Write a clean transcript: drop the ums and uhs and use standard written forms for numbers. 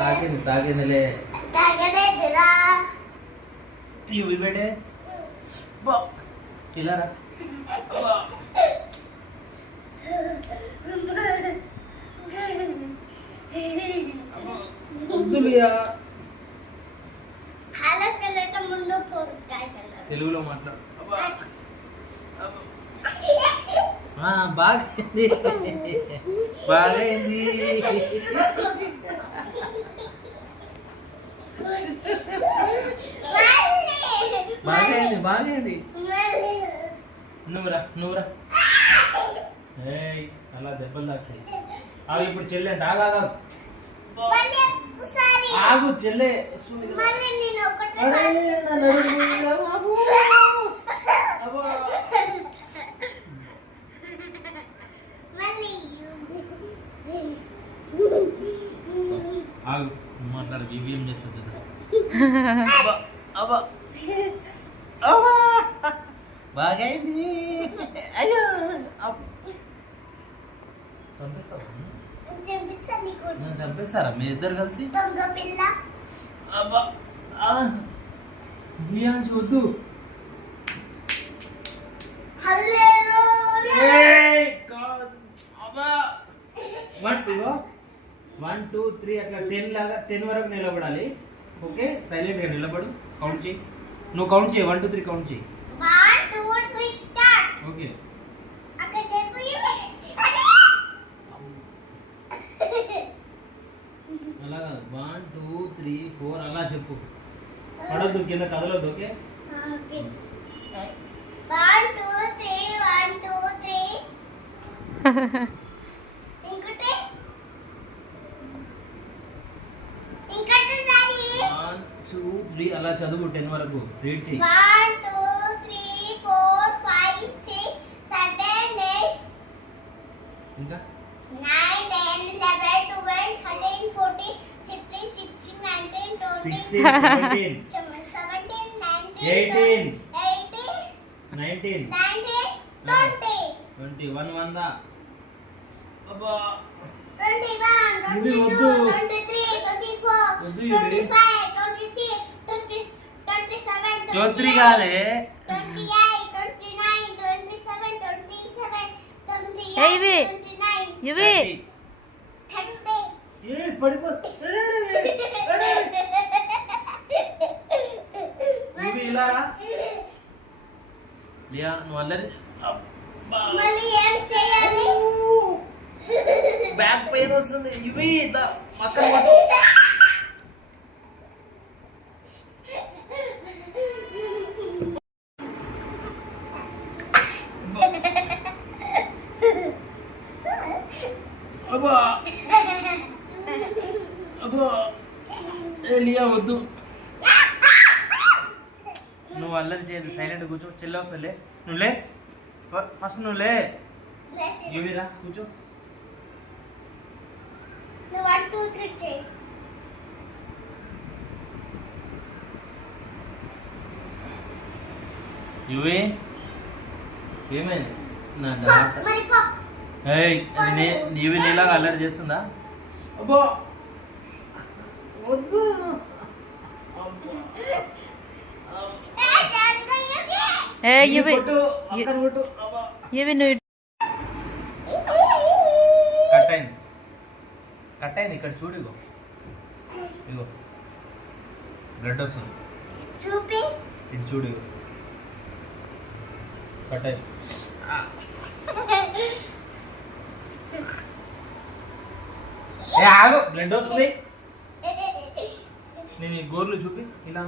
తాగిందిలే ఇవి బేటే ఇలా తెలుగులో మాట్లాడు బాగైంది బాగైంది బాగైంది బాగైంది నువ్వురా అలా దెబ్బలు తాకి అవి ఇప్పుడు చెల్లె అంటే ఆగు చెల్లె ఆగు మాట్లాడు ఇవి ఏం చేస్తుంది బాగైంది అయ్యో చంపేస్తారా మీ ఇద్దరు కలిసి బియాన్స్ వద్దు 1 2 3 అట్లా 10 లాగా 10 వరకు నిలబడాలి. ఓకే సైలెంట్ గా నిలబడు. కౌంట్ చేయి. నువ్వు కౌంట్ చేయి. 1 2 3 కౌంట్ చేయి. 1 2 3 స్టార్ట్. ఓకే అక్కడ చెప్పు. అలా 1 2 3 4 అలా చెప్పు. పడొద్దు కింద కదలొద్దు. ఓకే ఓకే 1 2 3 1 2 3 ఇంకొకటి ఇంకొకటి సారి 1 2 3 అలా చదువు 10 వరకు రీడ్ చేయి. 1 2 3 4 5 6 7 8 ఇంకా 9 10 11 12 13 14 15 16 19 20 16 17 19 18 19 20 21 వందా అబ్బా 21 22 23 24 25 26 27 23 కాదే 28 29 27 27 ఇవి 29 ఇవి 30 ఏ పడిపో ఇవి ఇలా లియా నువ్వు అందరి మళ్ళీ ఏం చేయాలి బ్యాక్ పెయిన్ వస్తుంది. ఇవి పక్కన పట్టు. అబ్బా అబ్బా ఏ లియా వద్దు. నువ్వు అల్లరి చేయదు. సైలెంట్ కూర్చో. చెల్లి వస్తలే. నువ్వు లే ఫస్ట్. నువ్వు లే. ఇవిరా కూర్చో. 1 2 3 చేయి. ఇవి ఏమైంది నా డాక్టర్ నీవి నీలాగా అల్లరి చేస్తుందా? అబ్బో వద్దు. కట్ అయింది ఇక్కడ చూడు. ఇగో ఇగో బ్లడ్ వస్తుంది. చూపి ఇది చూడు. ఇగో కట్ అయింది. ఆగు బ్లడ్ వస్తుంది. నేను ఈ గోర్లు చూపి ఇలా